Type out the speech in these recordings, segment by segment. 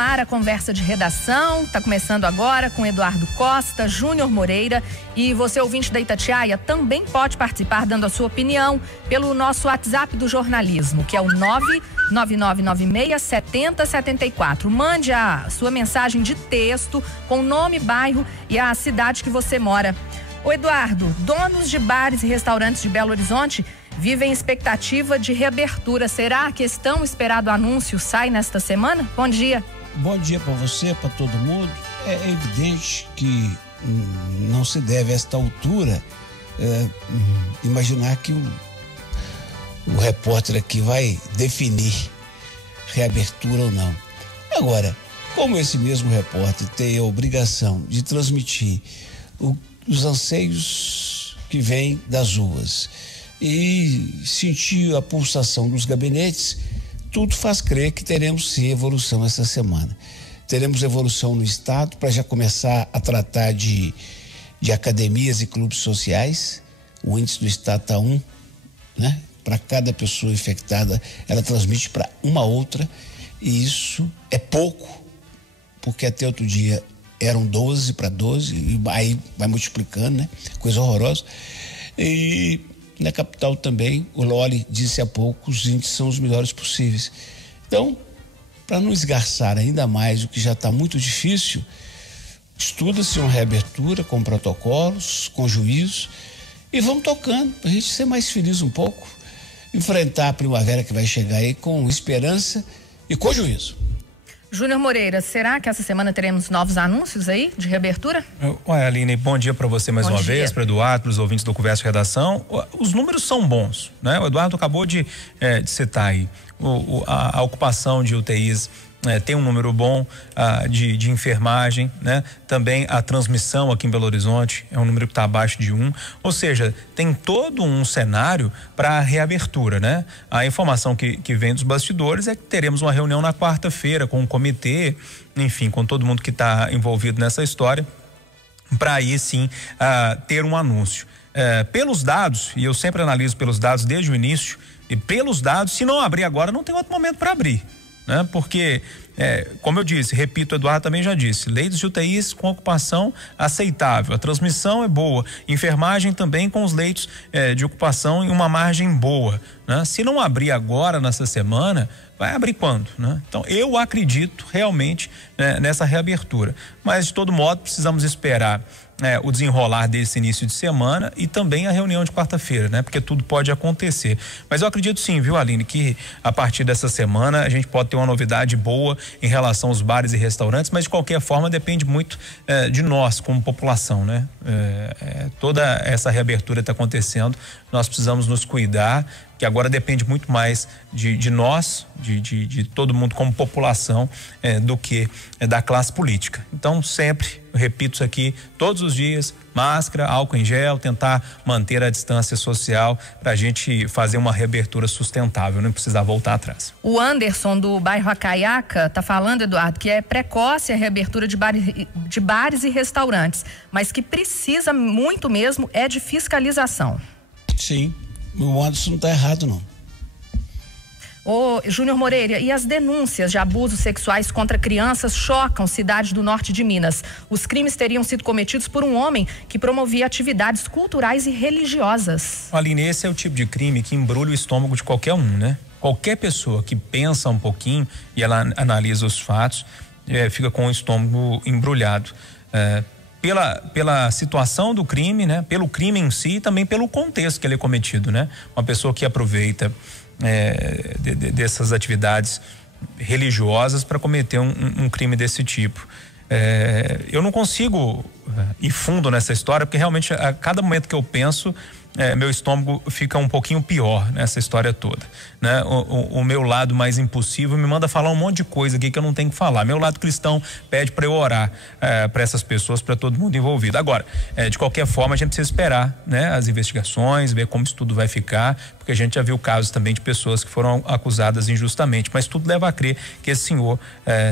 ar a conversa de redação, está começando agora com Eduardo Costa, Júnior Moreira, e você, ouvinte da Itatiaia, também pode participar dando a sua opinião pelo nosso WhatsApp do jornalismo, que é o 999967074. Mande a sua mensagem de texto com nome, bairro e a cidade que você mora. Ô Eduardo, donos de bares e restaurantes de Belo Horizonte vivem expectativa de reabertura. Será que esse tão esperado anúncio sai nesta semana? Bom dia. Bom dia para você, para todo mundo. É evidente que não se deve a esta altura imaginar que o repórter aqui vai definir reabertura ou não. Agora, como esse mesmo repórter tem a obrigação de transmitir os anseios que vêm das ruas e sentir a pulsação dos gabinetes, tudo faz crer que teremos sim evolução essa semana. Teremos evolução no estado para já começar a tratar de academias e clubes sociais. O índice do estado está 1, né? Para cada pessoa infectada, ela transmite para uma outra, e isso é pouco, porque até outro dia eram 12 para 12, e aí vai multiplicando, né? Coisa horrorosa. E na capital também, o Loli disse há pouco, os índices são os melhores possíveis. Então, para não esgarçar ainda mais o que já está muito difícil, estuda-se uma reabertura com protocolos, com juízo, e vamos tocando, para a gente ser mais feliz um pouco, enfrentar a primavera que vai chegar aí com esperança e com juízo. Júnior Moreira, será que essa semana teremos novos anúncios aí de reabertura? Olha, Aline, bom dia para você mais uma vez, para o Eduardo, para os ouvintes do Conversa de Redação. Os números são bons, né? O Eduardo acabou de citar aí a ocupação de UTIs. Tem um número bom de enfermagem, né? Também a transmissão aqui em Belo Horizonte é um número que está abaixo de 1, ou seja, tem todo um cenário para a reabertura, né? A informação que vem dos bastidores é que teremos uma reunião na quarta-feira com o comitê, enfim, com todo mundo que está envolvido nessa história, para aí sim ter um anúncio. Pelos dados, e eu sempre analiso pelos dados desde o início, e pelos dados, se não abrir agora, não tem outro momento para abrir. Né? Porque, como eu disse, repito, o Eduardo também já disse, leitos de UTIs com ocupação aceitável, a transmissão é boa, enfermagem também com os leitos de ocupação em uma margem boa, né? Se não abrir agora nessa semana, vai abrir quando, né? Então eu acredito realmente nessa reabertura, mas de todo modo precisamos esperar o desenrolar desse início de semana e também a reunião de quarta-feira, né? Porque tudo pode acontecer. Mas eu acredito sim, viu, Aline, que a partir dessa semana a gente pode ter uma novidade boa em relação aos bares e restaurantes, mas de qualquer forma depende muito de nós como população, né? Toda essa reabertura está acontecendo, nós precisamos nos cuidar, que agora depende muito mais de nós, de todo mundo como população, do que da classe política. Então sempre, eu repito isso aqui todos os dias, máscara, álcool em gel, tentar manter a distância social para a gente fazer uma reabertura sustentável, não precisar voltar atrás. O Anderson do bairro Acaiaca tá falando, Eduardo, que é precoce a reabertura de bares e restaurantes, mas que precisa muito mesmo de fiscalização. Sim. O Anderson não está errado, não. Ô, Júnior Moreira, e as denúncias de abusos sexuais contra crianças chocam cidade do norte de Minas. Os crimes teriam sido cometidos por um homem que promovia atividades culturais e religiosas. Aline, esse é o tipo de crime que embrulha o estômago de qualquer um, né? Qualquer pessoa que pensa um pouquinho e ela analisa os fatos, fica com o estômago embrulhado. Pela situação do crime, né? Pelo crime em si e também pelo contexto que ele é cometido, né? Uma pessoa que aproveita dessas atividades religiosas para cometer um crime desse tipo. Eu não consigo ir fundo nessa história, porque realmente a cada momento que eu penso, meu estômago fica um pouquinho pior nessa história toda, né? O meu lado mais impulsivo me manda falar um monte de coisa aqui que eu não tenho que falar. Meu lado cristão pede para eu orar para essas pessoas, para todo mundo envolvido. Agora, de qualquer forma, a gente precisa esperar, né, as investigações, ver como isso tudo vai ficar, porque a gente já viu casos também de pessoas que foram acusadas injustamente, mas tudo leva a crer que esse senhor,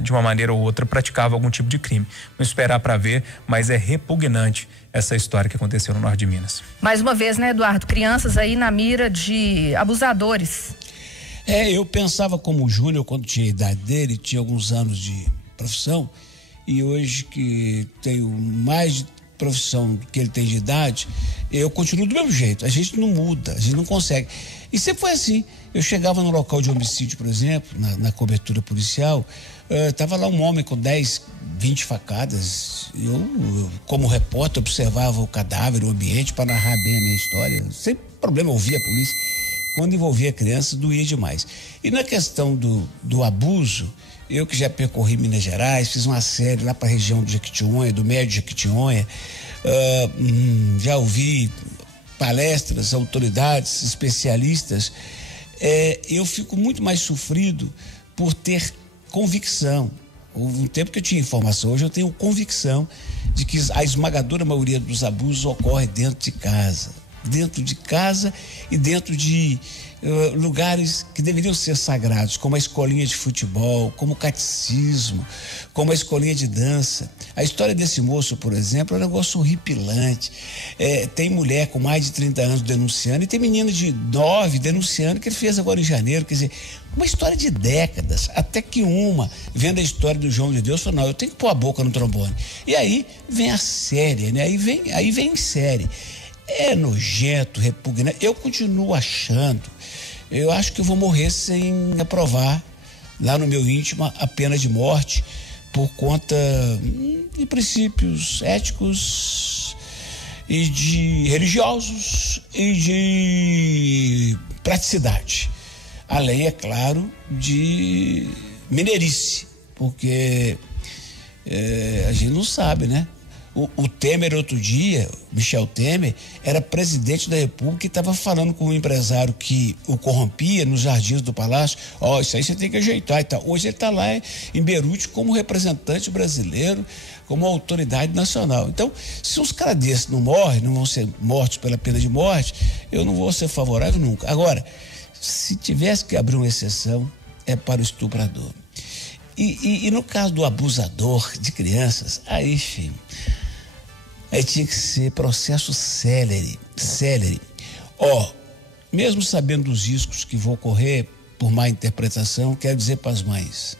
de uma maneira ou outra, praticava algum tipo de crime. Vamos esperar para ver, mas é repugnante essa história que aconteceu no norte de Minas. Mais uma vez, né, Eduardo? Crianças aí na mira de abusadores. Eu pensava como o Júnior, quando tinha a idade dele, tinha alguns anos de profissão, e hoje que tenho mais de profissão do que ele tem de idade, eu continuo do mesmo jeito. A gente não muda, a gente não consegue. E sempre foi assim. Eu chegava no local de homicídio, por exemplo, na cobertura policial, estava lá um homem com 10, 20 facadas. Eu, como repórter, observava o cadáver, o ambiente, para narrar bem a minha história. Sem problema, eu ouvia a polícia. Quando envolvia crianças, doía demais. E na questão do abuso, eu que já percorri Minas Gerais, fiz uma série lá para a região do Jequitinhonha, do Médio Jequitinhonha, já ouvi palestras, autoridades, especialistas. Eu fico muito mais sofrido por ter convicção. Houve um tempo que eu tinha informação, hoje eu tenho convicção de que a esmagadora maioria dos abusos ocorre dentro de casa e dentro de lugares que deveriam ser sagrados, como a escolinha de futebol, como o catecismo, como a escolinha de dança. A história desse moço, por exemplo, é um negócio horripilante. Tem mulher com mais de 30 anos denunciando e tem menina de 9 denunciando, que ele fez agora em janeiro. Quer dizer, uma história de décadas, até que vendo a história do João de Deus, falou, não, eu tenho que pôr a boca no trombone. E aí vem a série, né? Aí vem em série. É nojento, repugnante. Eu continuo achando, eu acho que eu vou morrer sem aprovar lá no meu íntimo a pena de morte por conta de princípios éticos e de religiosos e de praticidade. Além, é claro, de mineirice, porque a gente não sabe, né? O Temer, outro dia, Michel Temer, era presidente da República e estava falando com um empresário que o corrompia nos jardins do Palácio. Isso aí você tem que ajeitar e tal. Hoje ele está lá em Beirute como representante brasileiro, como autoridade nacional. Então, se uns caras desses não morrem, não vão ser mortos pela pena de morte, eu não vou ser favorável nunca. Agora, se tivesse que abrir uma exceção, é para o estuprador. E no caso do abusador de crianças, aí, filho, aí tinha que ser processo célere. Mesmo sabendo dos riscos que vão ocorrer por má interpretação, quero dizer para as mães,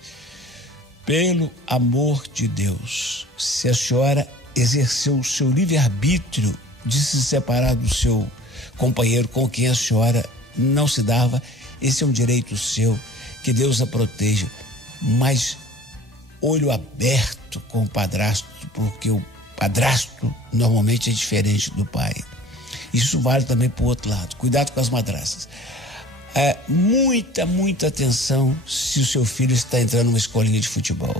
pelo amor de Deus, se a senhora exerceu o seu livre-arbítrio de se separar do seu companheiro com quem a senhora não se dava, esse é um direito seu, que Deus a proteja. Mas olho aberto com o padrasto, porque o padrasto normalmente é diferente do pai. Isso vale também para o outro lado. Cuidado com as madraças. Muita atenção se o seu filho está entrando numa escolinha de futebol.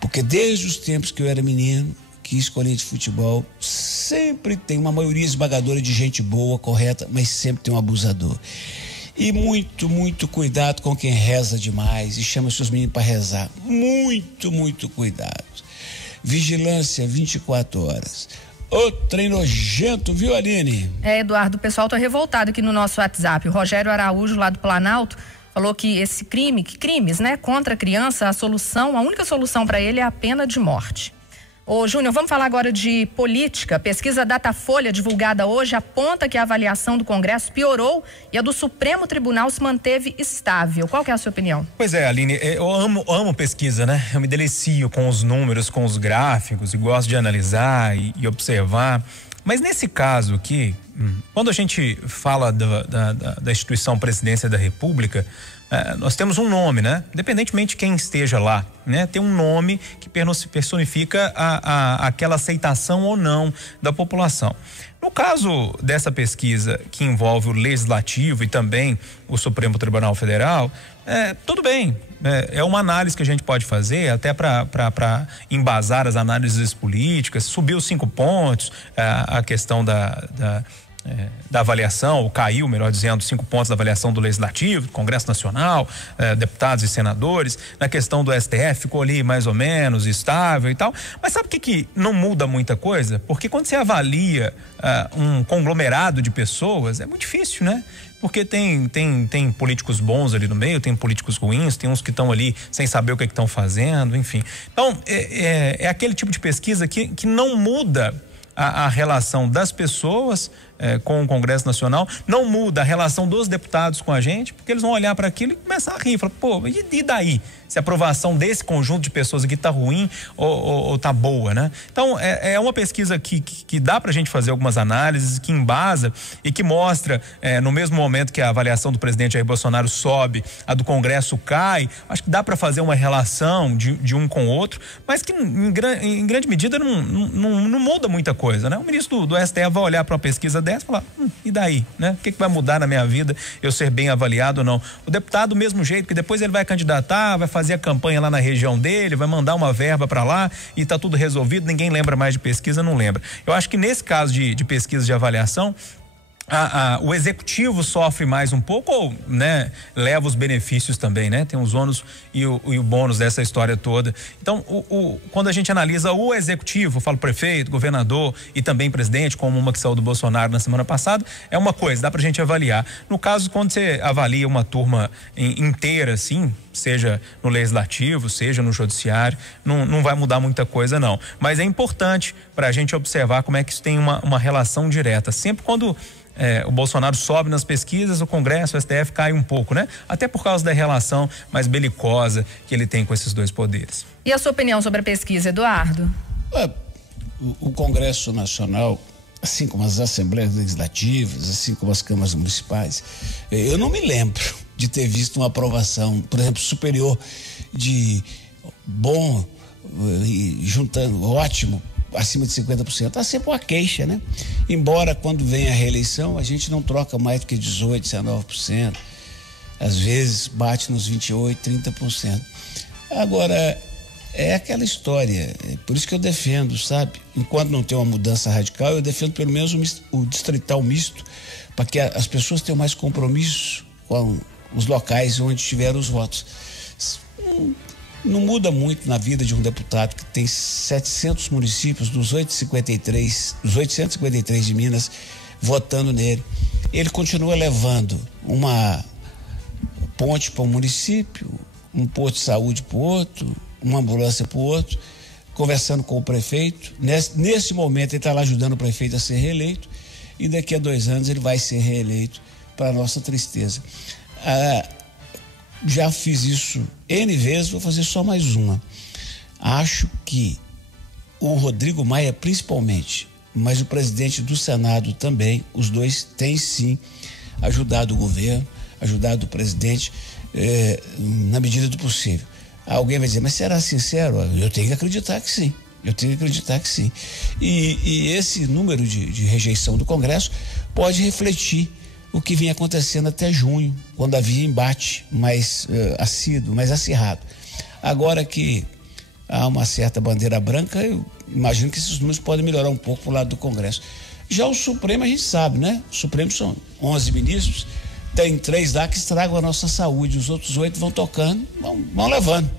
Porque desde os tempos que eu era menino, que escolinha de futebol sempre tem uma maioria esmagadora de gente boa, correta, mas sempre tem um abusador. E muito cuidado com quem reza demais e chama seus meninos para rezar. Muito cuidado. Vigilância 24 horas. Ô, trem nojento, viu, Aline? Eduardo, o pessoal tá revoltado aqui no nosso WhatsApp. O Rogério Araújo, lá do Planalto, falou que esse crimes, né, contra a criança, a única solução para ele é a pena de morte. Ô, Júnior, vamos falar agora de política. Pesquisa Datafolha, divulgada hoje, aponta que a avaliação do Congresso piorou e a do Supremo Tribunal se manteve estável. Qual que é a sua opinião? Pois é, Aline, eu amo pesquisa, né? Eu me delicio com os números, com os gráficos e gosto de analisar e observar. Mas nesse caso aqui, quando a gente fala da instituição Presidência da República, nós temos um nome, né? Independentemente de quem esteja lá, né? Tem um nome que personifica aquela aceitação ou não da população. No caso dessa pesquisa que envolve o Legislativo e também o Supremo Tribunal Federal, tudo bem, é uma análise que a gente pode fazer até para embasar as análises políticas, subiu 5 pontos, a questão da avaliação, ou caiu, melhor dizendo, 5 pontos da avaliação do Legislativo, do Congresso Nacional, deputados e senadores. Na questão do STF ficou ali mais ou menos estável e tal, mas sabe o que não muda muita coisa? Porque quando você avalia um conglomerado de pessoas, é muito difícil, né? Porque tem políticos bons ali no meio, tem políticos ruins, tem uns que estão ali sem saber o que estão fazendo, enfim. Então, é aquele tipo de pesquisa que não muda a relação das pessoas com o Congresso Nacional. Não muda a relação dos deputados com a gente, porque eles vão olhar para aquilo e começar a rir. Falar, pô, e daí? Se a aprovação desse conjunto de pessoas aqui tá ruim ou tá boa, né? Então, é uma pesquisa que dá pra gente fazer algumas análises, que embasa e que mostra, no mesmo momento que a avaliação do presidente Jair Bolsonaro sobe, a do Congresso cai. Acho que dá pra fazer uma relação de um com o outro, mas que em grande medida não muda muita coisa, né? O ministro do STF vai olhar para uma pesquisa dessa e falar, e daí, né? O que vai mudar na minha vida eu ser bem avaliado ou não? O deputado, do mesmo jeito, que depois ele vai candidatar, vai fazer a campanha lá na região dele, vai mandar uma verba para lá e tá tudo resolvido, ninguém lembra mais de pesquisa, não lembra. Eu acho que nesse caso de pesquisa de avaliação, o executivo sofre mais um pouco, ou, né, leva os benefícios também, né? Tem os ônus e o bônus dessa história toda. Então, quando a gente analisa o executivo, eu falo prefeito, governador e também presidente, como uma que saiu do Bolsonaro na semana passada, é uma coisa, dá pra gente avaliar. No caso, quando você avalia uma turma inteira, assim, seja no legislativo, seja no judiciário, não vai mudar muita coisa, não. Mas é importante pra gente observar como é que isso tem uma relação direta. Sempre quando o Bolsonaro sobe nas pesquisas, o Congresso, o STF cai um pouco, né? Até por causa da relação mais belicosa que ele tem com esses dois poderes. E a sua opinião sobre a pesquisa, Eduardo? O Congresso Nacional, assim como as Assembleias Legislativas, assim como as câmaras municipais, eu não me lembro de ter visto uma aprovação, por exemplo, superior de bom e juntando ótimo, acima de 50%, há sempre uma queixa, né? Embora quando vem a reeleição, a gente não troca mais do que 18%, 19%, às vezes bate nos 28%, 30%. Agora, é aquela história, por isso que eu defendo, sabe? Enquanto não tem uma mudança radical, eu defendo pelo menos o distrital misto, para que as pessoas tenham mais compromisso com os locais onde tiveram os votos. Não muda muito na vida de um deputado que tem 700 municípios dos 853 de Minas votando nele. Ele continua levando uma ponte para um município, um posto de saúde para o outro, uma ambulância para o outro, conversando com o prefeito. Nesse momento ele está lá ajudando o prefeito a ser reeleito e daqui a 2 anos ele vai ser reeleito, para nossa tristeza. Já fiz isso N vezes, vou fazer só mais uma. Acho que o Rodrigo Maia principalmente, mas o presidente do Senado também, os dois têm sim ajudado o governo, ajudado o presidente na medida do possível. Alguém vai dizer, mas será sincero? Eu tenho que acreditar que sim. E esse número de rejeição do Congresso pode refletir o que vinha acontecendo até junho, quando havia embate mais assíduo, mais acirrado. Agora que há uma certa bandeira branca, eu imagino que esses números podem melhorar um pouco pro lado do Congresso. Já o Supremo a gente sabe, né? O Supremo são 11 ministros, tem 3 lá que estragam a nossa saúde, os outros 8 vão tocando, vão levando.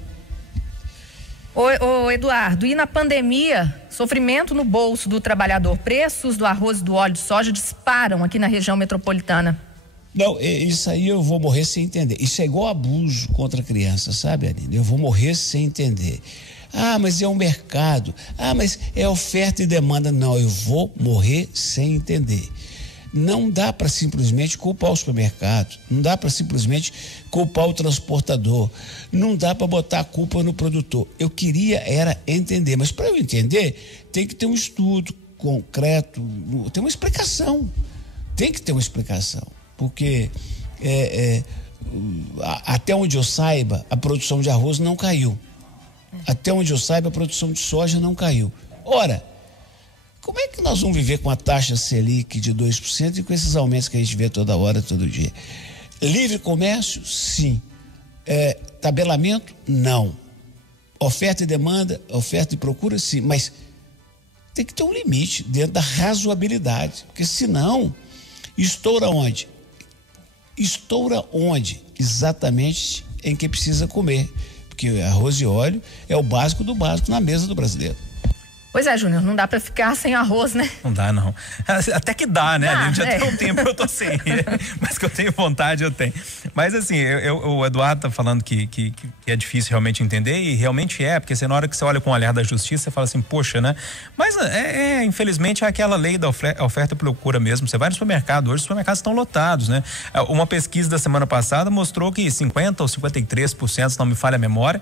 Ô Eduardo, e na pandemia, sofrimento no bolso do trabalhador, preços do arroz e do óleo de soja disparam aqui na região metropolitana. Não, isso aí eu vou morrer sem entender. Isso é igual abuso contra a criança, sabe, Aline? Eu vou morrer sem entender. Mas é um mercado. Mas é oferta e demanda. Não, eu vou morrer sem entender. Não dá para simplesmente culpar o supermercado, não dá para simplesmente culpar o transportador, não dá para botar a culpa no produtor. Eu queria era entender, mas para eu entender tem que ter um estudo concreto, tem uma explicação, porque até onde eu saiba a produção de arroz não caiu, até onde eu saiba a produção de soja não caiu. Ora, como é que nós vamos viver com a taxa Selic de 2% e com esses aumentos que a gente vê toda hora, todo dia? Livre comércio? Sim. Tabelamento? Não. Oferta e demanda? Oferta e procura? Sim. Mas tem que ter um limite dentro da razoabilidade, porque senão estoura onde? Estoura onde? Exatamente em que precisa comer, porque arroz e óleo é o básico do básico na mesa do brasileiro. Pois é, Júnior, não dá pra ficar sem arroz, né? Não dá, não. Até que dá, né? Dá, Já tem um tempo que eu tô sem, mas que eu tenho vontade, eu tenho. Mas assim, o Eduardo tá falando que é difícil realmente entender, e realmente porque na hora que você olha com o olhar da justiça, você fala assim, poxa, né? Mas infelizmente é aquela lei da oferta e procura mesmo. Você vai no supermercado, hoje os supermercados estão lotados, né? Uma pesquisa da semana passada mostrou que 50% ou 53%, se não me falha a memória,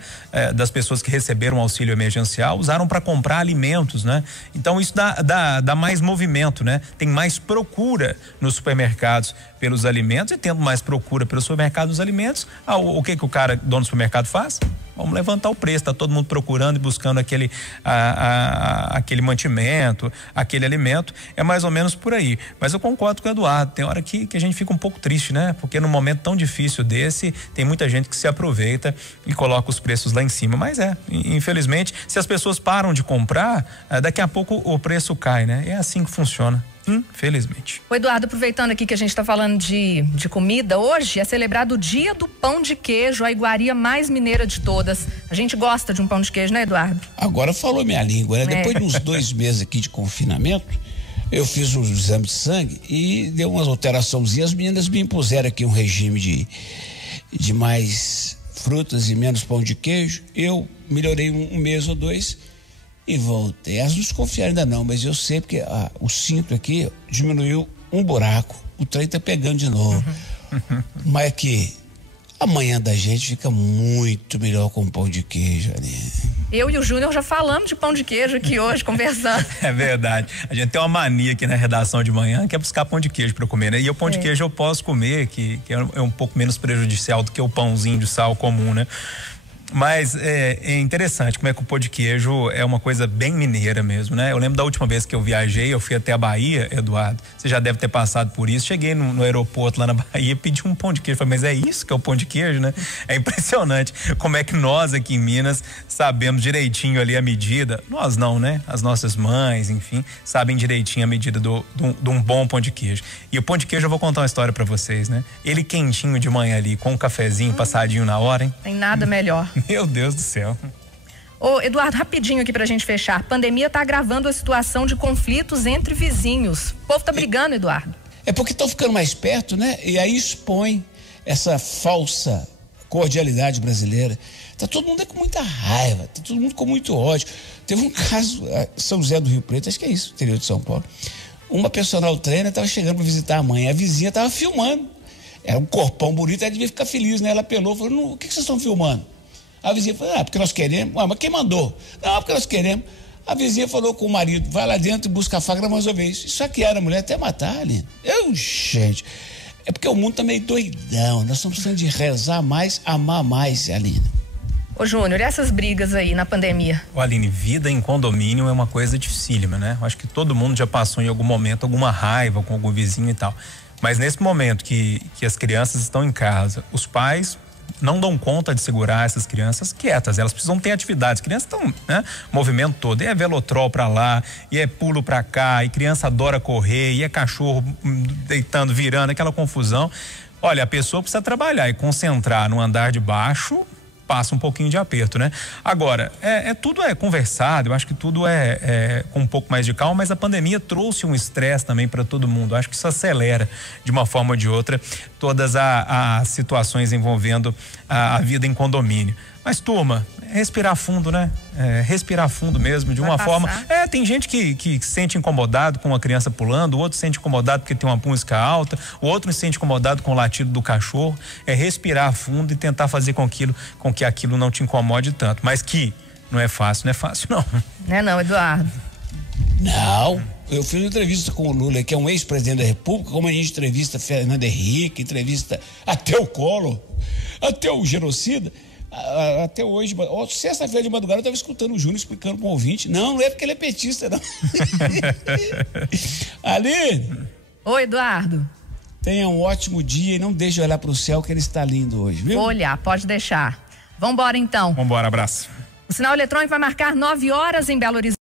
das pessoas que receberam auxílio emergencial usaram para comprar alimentos, né? Então isso dá mais movimento, né? Tem mais procura nos supermercados pelos alimentos, e tendo mais procura pelos supermercados dos alimentos, o que o dono do supermercado faz? Vamos levantar o preço, tá todo mundo procurando e buscando aquele mantimento, aquele alimento, é mais ou menos por aí. Mas eu concordo com o Eduardo, tem hora que a gente fica um pouco triste, né? Porque num momento tão difícil desse, tem muita gente que se aproveita e coloca os preços lá em cima. Mas infelizmente, se as pessoas param de comprar, daqui a pouco o preço cai, né? É assim que funciona. Infelizmente. O Eduardo, aproveitando aqui que a gente está falando de comida, hoje é celebrado o Dia do Pão de Queijo, a iguaria mais mineira de todas. A gente gosta de um pão de queijo, né, Eduardo? Agora falou minha língua, né? Depois de uns 2 meses aqui de confinamento, eu fiz um exame de sangue e deu umas alteraçãozinhas. As meninas me impuseram aqui um regime de mais frutas e menos pão de queijo. Eu melhorei um mês ou 2 e voltei. Elas não desconfiaram ainda não, mas eu sei porque o cinto aqui diminuiu um buraco. O trem tá pegando de novo. Mas é que amanhã da gente fica muito melhor com pão de queijo ali. Eu e o Júnior já falamos de pão de queijo aqui hoje, conversando. É verdade. A gente tem uma mania aqui na redação de manhã, que é buscar pão de queijo para comer, né? E o pão de queijo eu posso comer, que é um pouco menos prejudicial do que o pãozinho de sal comum, né? Mas é interessante como é que o pão de queijo é uma coisa bem mineira mesmo, né? Eu lembro da última vez que eu viajei, eu fui até a Bahia, Eduardo, você já deve ter passado por isso. Cheguei no aeroporto lá na Bahia, pedi um pão de queijo, falei, mas é isso que é o pão de queijo, né? É impressionante como é que nós aqui em Minas sabemos direitinho ali a medida. Nós não, né? As nossas mães, enfim, sabem direitinho a medida de um bom pão de queijo. E o pão de queijo eu vou contar uma história pra vocês, né? Ele quentinho de manhã ali, com um cafezinho passadinho na hora, hein? Tem nada melhor. Meu Deus do céu. Ô, Eduardo, rapidinho aqui pra gente fechar. A pandemia tá agravando a situação de conflitos entre vizinhos. O povo tá brigando, Eduardo. É porque estão ficando mais perto, né? E aí expõe essa falsa cordialidade brasileira. Tá todo mundo com muita raiva, tá todo mundo com muito ódio. Teve um caso, São José do Rio Preto, acho que é isso, interior de São Paulo. Uma personal trainer estava chegando para visitar a mãe, a vizinha estava filmando. Era um corpão bonito, ela devia ficar feliz, né? Ela apelou, falou, o que vocês estão filmando? A vizinha falou, porque nós queremos. Mas quem mandou? Não, porque nós queremos. A vizinha falou com o marido, vai lá dentro e busca a faca, mais uma vez. Isso aqui era a mulher até matar, ali. Gente, é porque o mundo tá meio doidão. Nós estamos precisando de rezar mais, amar mais, Aline. Ô, Júnior, e essas brigas aí na pandemia? Ô, Aline, vida em condomínio é uma coisa dificílima, né? Eu acho que todo mundo já passou em algum momento alguma raiva com algum vizinho e tal. Mas nesse momento que as crianças estão em casa, os pais não dão conta de segurar essas crianças quietas, elas precisam ter atividades. As crianças estão, né? Movimento todo, e é velotrol pra lá, e é pulo pra cá, e criança adora correr, e é cachorro deitando, virando, aquela confusão. Olha, a pessoa precisa trabalhar e concentrar no andar de baixo, passa um pouquinho de aperto, né? Agora, tudo é conversado, eu acho que tudo é com um pouco mais de calma, mas a pandemia trouxe um estresse também para todo mundo. Eu acho que isso acelera, de uma forma ou de outra, todas as situações envolvendo a vida em condomínio. Mas, turma, respirar fundo, né? Respirar fundo mesmo, de uma forma. Tem gente que se sente incomodado com uma criança pulando, o outro se sente incomodado porque tem uma música alta, o outro se sente incomodado com o latido do cachorro. É respirar fundo e tentar fazer com que aquilo não te incomode tanto. Mas que não é fácil não. Não é não, Eduardo. Não. Eu fiz uma entrevista com o Lula, que é um ex-presidente da República, como a gente entrevista Fernando Henrique, entrevista até o Collor, até o genocida. Até hoje, sexta-feira de madrugada eu estava escutando o Júnior explicando para o ouvinte. Não é porque ele é petista, não. Aline! Oi, Eduardo. Tenha um ótimo dia e não deixe de olhar para o céu, que ele está lindo hoje, viu? Vou olhar, pode deixar. Vambora então. Vambora, abraço. O sinal eletrônico vai marcar 9 horas em Belo Horizonte.